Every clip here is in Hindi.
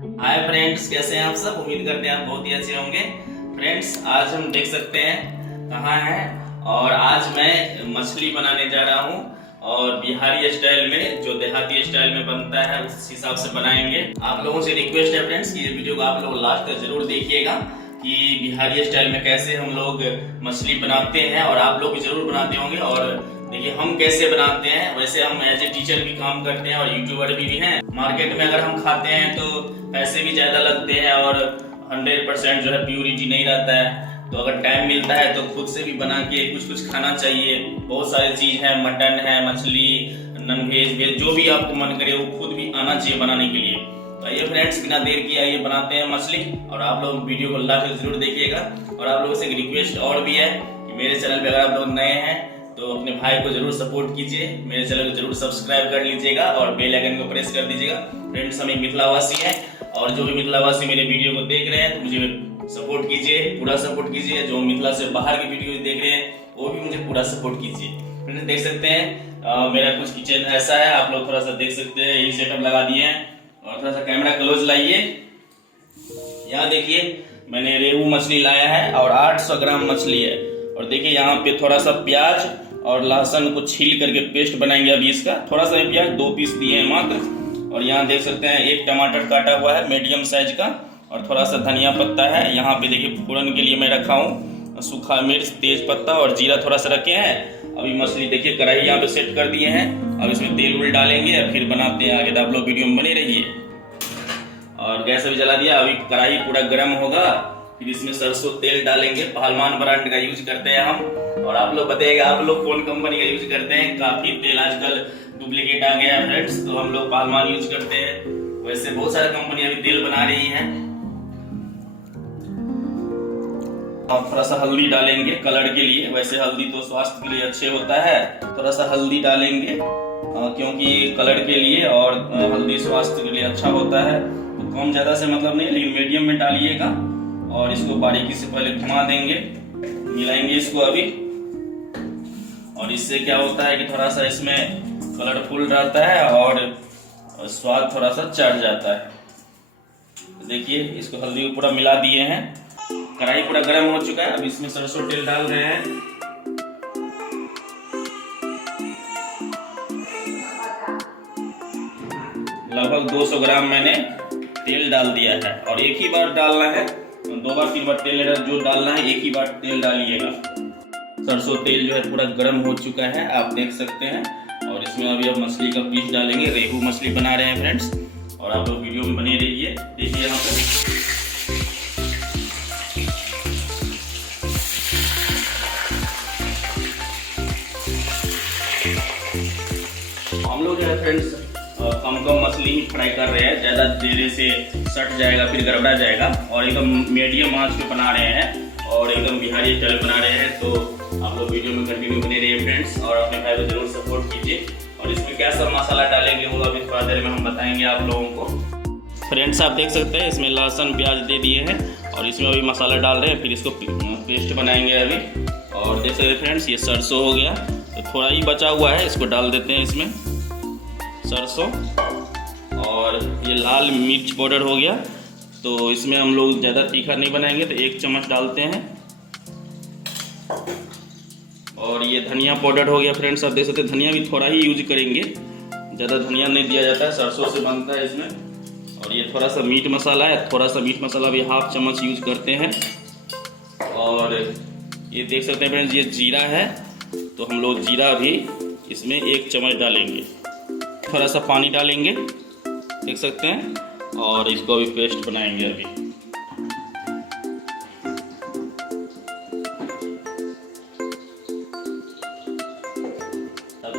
हाय फ्रेंड्स, कैसे हैं आप सब। उम्मीद करते हैं आप बहुत ही अच्छे होंगे। फ्रेंड्स, आज हम देख सकते हैं कहाँ हैं, और आज मैं मछली बनाने जा रहा हूँ। और बिहारी स्टाइल में, जो देहाती स्टाइल में बनता है उस हिसाब से बनाएंगे। आप लोगों से रिक्वेस्ट है फ्रेंड्स कि ये वीडियो को आप लोग लास्ट तक जरूर देखिएगा कि बिहारी स्टाइल में कैसे हम लोग मछली बनाते हैं, और आप लोग भी जरूर बनाते होंगे। और देखिए हम कैसे बनाते हैं, वैसे हम एज ए टीचर भी काम करते हैं और यूट्यूबर भी हैं। मार्केट में अगर हम खाते हैं तो पैसे भी ज्यादा लगते हैं और 100% जो है प्यूरिटी नहीं रहता है। तो अगर टाइम मिलता है तो खुद से भी बना के कुछ कुछ खाना चाहिए। बहुत सारी चीज है, मटन है, मछली, नॉन वेज, वेज, जो भी आपको मन करे वो खुद भी आना चाहिए बनाने के लिए। तो आइए फ्रेंड्स, बिना देर किए आइए बनाते हैं मछली। और आप लोग वीडियो को लास्ट तक जरूर देखिएगा। और आप लोगों से एक रिक्वेस्ट और भी है कि मेरे चैनल पे अगर आप लोग नए हैं तो अपने भाई को जरूर सपोर्ट कीजिए, मेरे चैनल को जरूर सब्सक्राइब कर लीजिएगा और बेल आइकन को प्रेस कर दीजिएगा। फ्रेंड्स, हम एक मिथिलावासी हैं, और जो भी मिथिलावासी मेरे वीडियो को देख रहे हैं तो मुझे सपोर्ट कीजिए, पूरा सपोर्ट कीजिए। जो मिथिला से बाहर की वीडियो देख रहे हैं वो भी मुझे पूरा सपोर्ट कीजिए। फ्रेंड्स, देख सकते हैं मेरा कुछ किचन ऐसा है, आप लोग थोड़ा सा देख सकते हैं। यही सेटअप लगा दिए हैं। और थोड़ा सा कैमरा क्लोज लाइए। यहाँ देखिए, मैंने रेहू मछली लाया है और 800 ग्राम मछली है। और देखिए यहाँ पे थोड़ा सा प्याज और लहसुन को छील करके पेस्ट बनाएंगे अभी इसका। थोड़ा सा प्याज, 2 पीस दिए हैं मात्र। और यहाँ देख सकते हैं एक टमाटर काटा हुआ है मीडियम साइज का, और थोड़ा सा धनिया पत्ता है। यहाँ पे देखिए फोड़न के लिए मैं रखा हूँ सूखा मिर्च, तेज पत्ता और जीरा थोड़ा सा रखे हैं। अभी मछली देखिए कढ़ाई यहाँ पे सेट कर दिए हैं। अब इसमें तेल उल डालेंगे और फिर बनाते हैं आगे। तो आप लोग वीडियो में बने रहिए। और गैस भी जला दिया। अभी कढ़ाई पूरा गर्म होगा, फिर इसमें सरसों तेल डालेंगे। पहलवान ब्रांड का यूज करते हैं हम। और आप लोग बताइएगा आप लोग कौन कंपनी का यूज करते हैं। काफी तेल आजकल डुप्लीकेट आ गया है फ्रेंड्स, तो हम लोग पहलवान यूज करते हैं। वैसे बहुत सारी कंपनी अभी तेल बना रही है। और थोड़ा सा हल्दी डालेंगे कलर के लिए। वैसे हल्दी तो स्वास्थ्य के लिए अच्छे होता है, थोड़ा सा हल्दी डालेंगे क्योंकि कलर के लिए, और हल्दी स्वास्थ्य के लिए अच्छा होता है। तो कम ज्यादा से मतलब नहीं, लेकिन मीडियम में डालिएगा। और इसको बारीकी से पहले घुमा देंगे, मिलाएंगे इसको अभी। और इससे क्या होता है कि थोड़ा सा इसमें कलरफुल रहता है और स्वाद थोड़ा सा चढ़ जाता है। देखिए इसको हल्दी को पूरा मिला दिए हैं। कढ़ाई पूरा गर्म हो चुका है। अब इसमें सरसों तेल डाल रहे हैं। लगभग 200 ग्राम मैंने तेल डाल दिया है। और एक ही बार डालना है, 2 बार 3 बार तेल जो डालना है, एक ही बार तेल डालिएगा। सरसों तेल जो है पूरा गर्म हो चुका है, आप देख सकते हैं। और इसमें अभी अब मछली का पीस डालेंगे। रेहू मछली बना रहे हैं फ्रेंड्स, और आप लोग वीडियो में बने रहिए। देखिए यहाँ पे हम लोग जो है फ्रेंड्स कम मछली ही फ्राई कर रहे हैं। ज्यादा देर से सट जाएगा, फिर गड़बड़ा जाएगा। और एकदम मीडियम आंच पे बना रहे हैं और एकदम बिहारी स्टाइल बना रहे हैं। तो आप लोग वीडियो में कंटिन्यू बने रहिए फ्रेंड्स, और अपने भाई को जरूर सपोर्ट कीजिए। और इसमें क्या सब मसाला डालेंगे वो अभी थोड़ा देर में हम बताएंगे आप लोगों को। फ्रेंड्स, आप देख सकते हैं इसमें लहसुन प्याज दे दिए हैं, और इसमें अभी मसाला डाल रहे हैं। फिर इसको पेस्ट बनाएंगे अभी। और देख सकते हैं फ्रेंड्स, ये सरसों हो गया, तो थोड़ा ही बचा हुआ है, इसको डाल देते हैं इसमें सरसों। और ये लाल मिर्च पाउडर हो गया, तो इसमें हम लोग ज़्यादा तीखा नहीं बनाएंगे, तो 1 चम्मच डालते हैं। और ये धनिया पाउडर हो गया फ्रेंड्स, आप देख सकते हैं। धनिया भी थोड़ा ही यूज करेंगे, ज़्यादा धनिया नहीं दिया जाता है, सरसों से बनता है इसमें। और ये थोड़ा सा मीट मसाला है, थोड़ा सा मीट मसाला भी 1/2 चम्मच यूज करते हैं। और ये देख सकते हैं फ्रेंड्स, ये जीरा है, तो हम लोग जीरा भी इसमें 1 चम्मच डालेंगे। थोड़ा सा पानी डालेंगे, देख सकते हैं। और इसको अभी पेस्ट बनाएंगे अभी।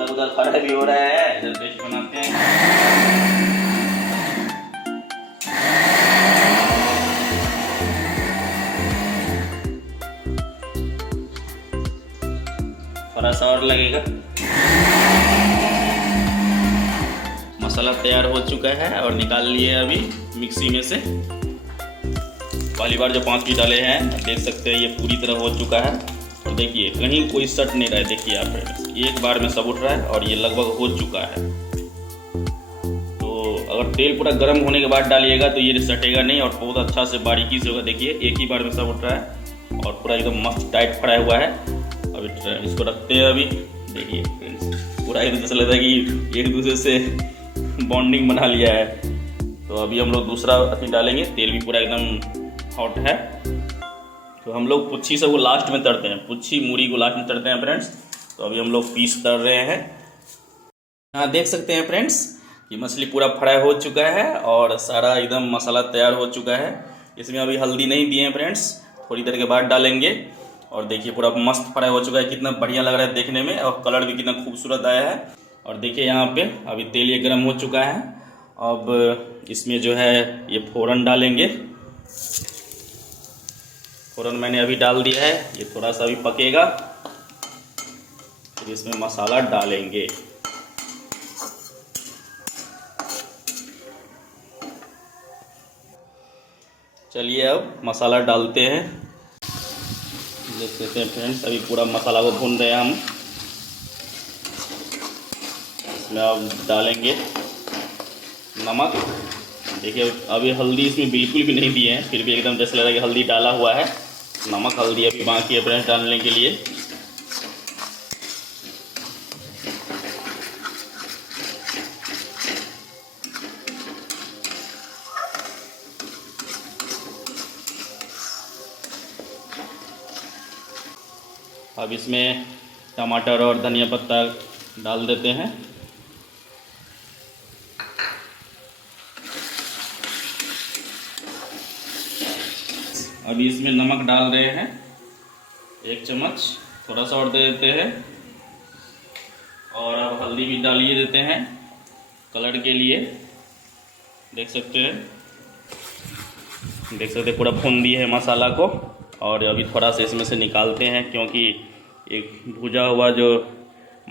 उधर खड़ा भी हो रहा है, इधर पेस्ट बनाते हैं। थोड़ा सा और लगेगा। मसाला तैयार हो चुका है और निकाल लिए अभी मिक्सी में से। पहली बार जो 5 पीस डाले हैं, देख सकते हैं ये पूरी तरह हो चुका है। और देखिए कहीं कोई सट नहीं रहा है। देखिए आप फ्रेंड्स, एक बार में सब उठ रहा है और ये लगभग हो चुका है। तो अगर तेल पूरा गर्म होने के बाद डालिएगा तो ये सटेगा नहीं और बहुत अच्छा से बारीकी से होगा। देखिए एक ही बार में सब उठ रहा है और पूरा एकदम मस्त टाइट फ्राई हुआ है। अभी इसको रखते हैं। अभी देखिए फ्रेंड्स पूरा एक दूसरे लगता है कि एक दूसरे से बॉन्डिंग बना लिया है। तो अभी हम लोग दूसरा अथी डालेंगे। तेल भी पूरा एकदम हॉट है। तो हम लोग पुच्छी सब को लास्ट में तड़ते हैं, पुच्छी मूरी को लास्ट में तड़ते हैं फ्रेंड्स। तो अभी हम लोग पीस तल रहे हैं। यहाँ देख सकते हैं फ्रेंड्स कि मछली पूरा फ्राई हो चुका है और सारा एकदम मसाला तैयार हो चुका है। इसमें अभी हल्दी नहीं दिए हैं फ्रेंड्स, थोड़ी देर के बाद डालेंगे। और देखिए पूरा मस्त फ्राई हो चुका है, कितना बढ़िया लग रहा है देखने में और कलर भी कितना खूबसूरत आया है। और देखिए यहाँ पे अभी तेल ये गर्म हो चुका है। अब इसमें जो है ये फ़ौरन डालेंगे। फ़ौरन मैंने अभी डाल दिया है, ये थोड़ा सा अभी पकेगा फिर इसमें मसाला डालेंगे। चलिए अब मसाला डालते हैं। देख सकते हैं फ्रेंड्स अभी पूरा मसाला को भून रहे हैं हम। इसमें अब डालेंगे नमक। देखिए अभी हल्दी इसमें बिल्कुल भी नहीं दिए हैं, फिर भी एकदम जैसे लग रहा है कि हल्दी डाला हुआ है। नमक हल्दी अभी बाकी है फ्रेंड्स डालने के लिए। अब इसमें टमाटर और धनिया पत्ता डाल देते हैं। अभी इसमें नमक डाल रहे हैं 1 चम्मच, थोड़ा सा और दे देते हैं। और अब हल्दी भी डालिए देते हैं कलर के लिए। देख सकते हैं पूरा भून दिए है मसाला को। और अभी थोड़ा सा इसमें से निकालते हैं क्योंकि एक भुजा हुआ जो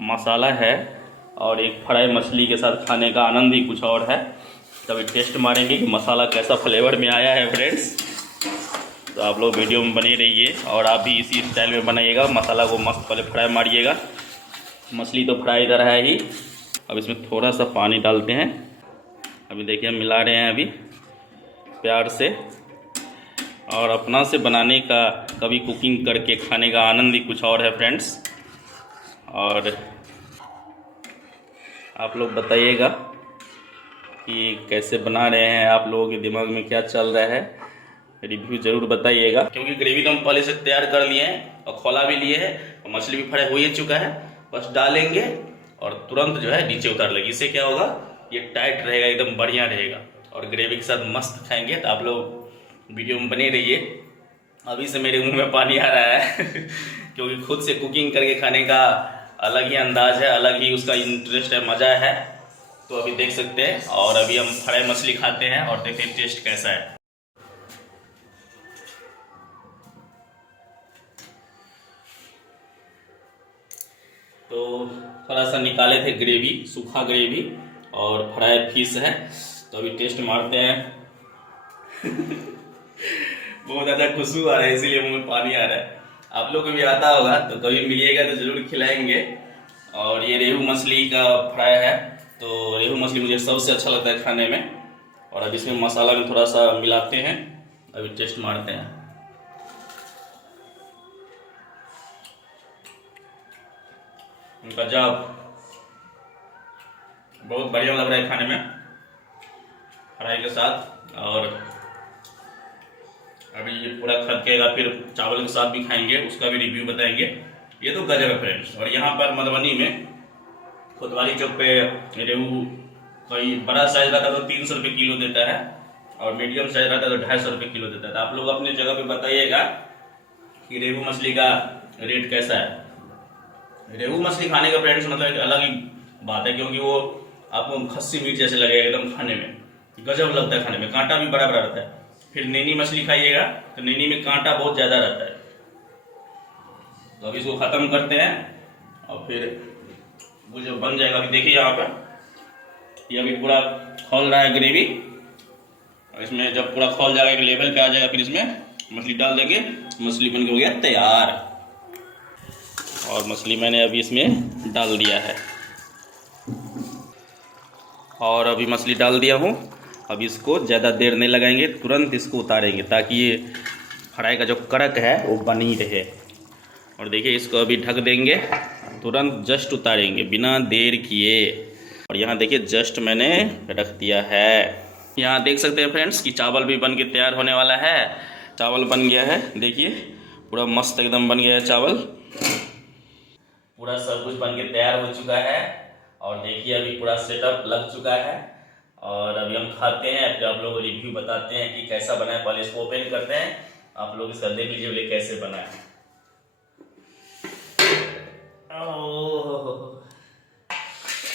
मसाला है और एक फ्राई मछली के साथ खाने का आनंद ही कुछ और है। तभी टेस्ट मारेंगे कि मसाला कैसा फ्लेवर में आया है फ्रेंड्स। तो आप लोग वीडियो में बने रहिए और आप भी इसी स्टाइल में बनाइएगा। मसाला को मस्त पहले फ्राई मारिएगा। मछली तो फ्राई इधर है ही। अब इसमें थोड़ा सा पानी डालते हैं। अभी देखिए हम मिला रहे हैं अभी प्यार से। और अपना से बनाने का कभी कुकिंग करके खाने का आनंद ही कुछ और है फ्रेंड्स। और आप लोग बताइएगा कि कैसे बना रहे हैं, आप लोगों के दिमाग में क्या चल रहा है, रिव्यू ज़रूर बताइएगा। क्योंकि ग्रेवी तो हम पहले से तैयार कर लिए हैं और खोला भी लिए हैं और मछली भी फ्राई हो ही चुका है। बस डालेंगे और तुरंत जो है नीचे उतार लेंगे। इससे क्या होगा, ये टाइट रहेगा, एकदम बढ़िया रहेगा और ग्रेवी के साथ मस्त खाएंगे। तो आप लोग वीडियो में बने रहिए। अभी से मेरे मुंह में पानी आ रहा है क्योंकि खुद से कुकिंग करके खाने का अलग ही अंदाज है, अलग ही उसका इंटरेस्ट है, मज़ा है। तो अभी देख सकते हैं। और अभी हम फ्राई मछली खाते हैं और देखते हैं टेस्ट कैसा है। तो थोड़ा सा निकाले थे ग्रेवी, सूखा ग्रेवी और फ्राई फिश है। तो अभी टेस्ट मारते हैं बहुत ज़्यादा खुशबू आ रहा है इसीलिए मुंह में पानी आ रहा है। आप लोग को भी आता होगा तो कभी मिलिएगा तो ज़रूर खिलाएंगे। और ये रेहू मछली का फ्राई है। तो रेहू मछली मुझे सबसे अच्छा लगता है खाने में। और अब इसमें मसाला में थोड़ा सा मिलाते हैं। अभी टेस्ट मारते हैं। गजब, बहुत बढ़िया लग रहा है खाने में फ्राई के साथ। और अभी ये पूरा खदकेगा, फिर चावल के साथ भी खाएंगे, उसका भी रिव्यू बताएंगे। ये तो गजब है फ्रेंड्स। और यहाँ पर मधुबनी में कोतवाली चौक पे रेहू कोई बड़ा साइज रहता है तो 300 रुपये किलो देता है और मीडियम साइज रहता है तो 250 रुपये किलो देता है। तो आप लोग अपने जगह पे बताइएगा कि रेहू मछली का रेट कैसा है। रेहू मछली खाने का फ्रेंड्स मतलब एक अलग ही बात है, क्योंकि वो आपको खस्सी मीट जैसे लगेगा एकदम, खाने में गजब लगता है। खाने में कांटा भी बड़ा बड़ा रहता है। फिर नैनी मछली खाइएगा तो नैनी में कांटा बहुत ज़्यादा रहता है। तो अभी इसको ख़त्म करते हैं और फिर वो जो बन जाएगा। अभी देखिए यहाँ पर ये अभी पूरा खौल रहा है ग्रेवी। और इसमें जब पूरा खौल जाएगा, एक लेवल पे आ जाएगा, फिर इसमें मछली डाल देंगे। मछली बन के हो गया तैयार। और मछली मैंने अभी इसमें डाल दिया है। और अभी मछली डाल दिया हूँ। अब इसको ज़्यादा देर नहीं लगाएंगे, तुरंत इसको उतारेंगे ताकि ये फ्राई का जो कड़क है वो बनी रहे। और देखिए इसको अभी ढक देंगे, तुरंत जस्ट उतारेंगे बिना देर किए। और यहाँ देखिए जस्ट मैंने रख दिया है। यहाँ देख सकते हैं फ्रेंड्स कि चावल भी बन के तैयार होने वाला है। चावल बन गया है, देखिए पूरा मस्त एकदम बन गया है चावल। पूरा सब कुछ बन के तैयार हो चुका है और देखिए अभी पूरा सेटअप लग चुका है। और अभी हम खाते हैं, फिर आप लोग को रिव्यू बताते हैं कि कैसा बना है। पहले इसको ओपन करते हैं, आप लोग इसका देख लीजिए बोले कैसे बना है।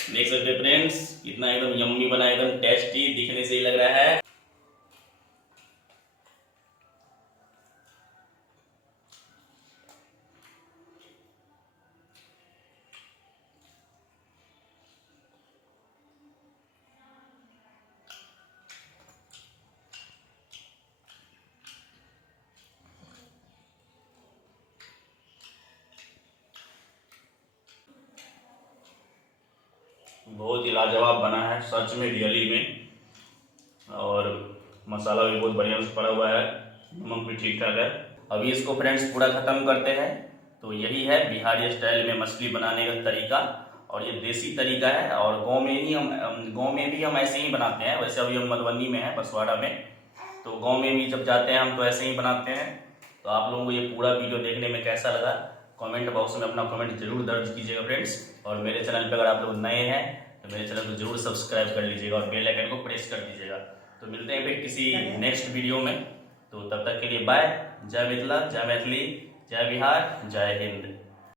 देख सकते हैं फ्रेंड्स कितना एकदम यम्मी बना है, एकदम टेस्टी, दिखने से ही लग रहा है। बहुत ही लाजवाब बना है सच में, रियली में। और मसाला भी बहुत बढ़िया से पड़ा हुआ है, नमक भी ठीक ठाक है। अभी इसको फ्रेंड्स पूरा ख़त्म करते हैं। तो यही है बिहारी स्टाइल में मछली बनाने का तरीका, और ये देसी तरीका है। और गांव में भी हम ऐसे ही बनाते हैं। वैसे अभी हम मधुबनी में हैं, बसवाड़ा में, तो गांव में भी जब जाते हैं हम तो ऐसे ही बनाते हैं। तो आप लोगों को ये पूरा वीडियो देखने में कैसा लगा, कमेंट बॉक्स में अपना कमेंट जरूर दर्ज कीजिएगा फ्रेंड्स। और मेरे चैनल पर अगर आप लोग नए हैं तो मेरे चैनल को जरूर सब्सक्राइब कर लीजिएगा और बेल आइकन को प्रेस कर दीजिएगा। तो मिलते हैं फिर किसी नेक्स्ट वीडियो में। तो तब तक के लिए बाय। जय मिथिला, जय मैथिली, जय बिहार, जय हिंद।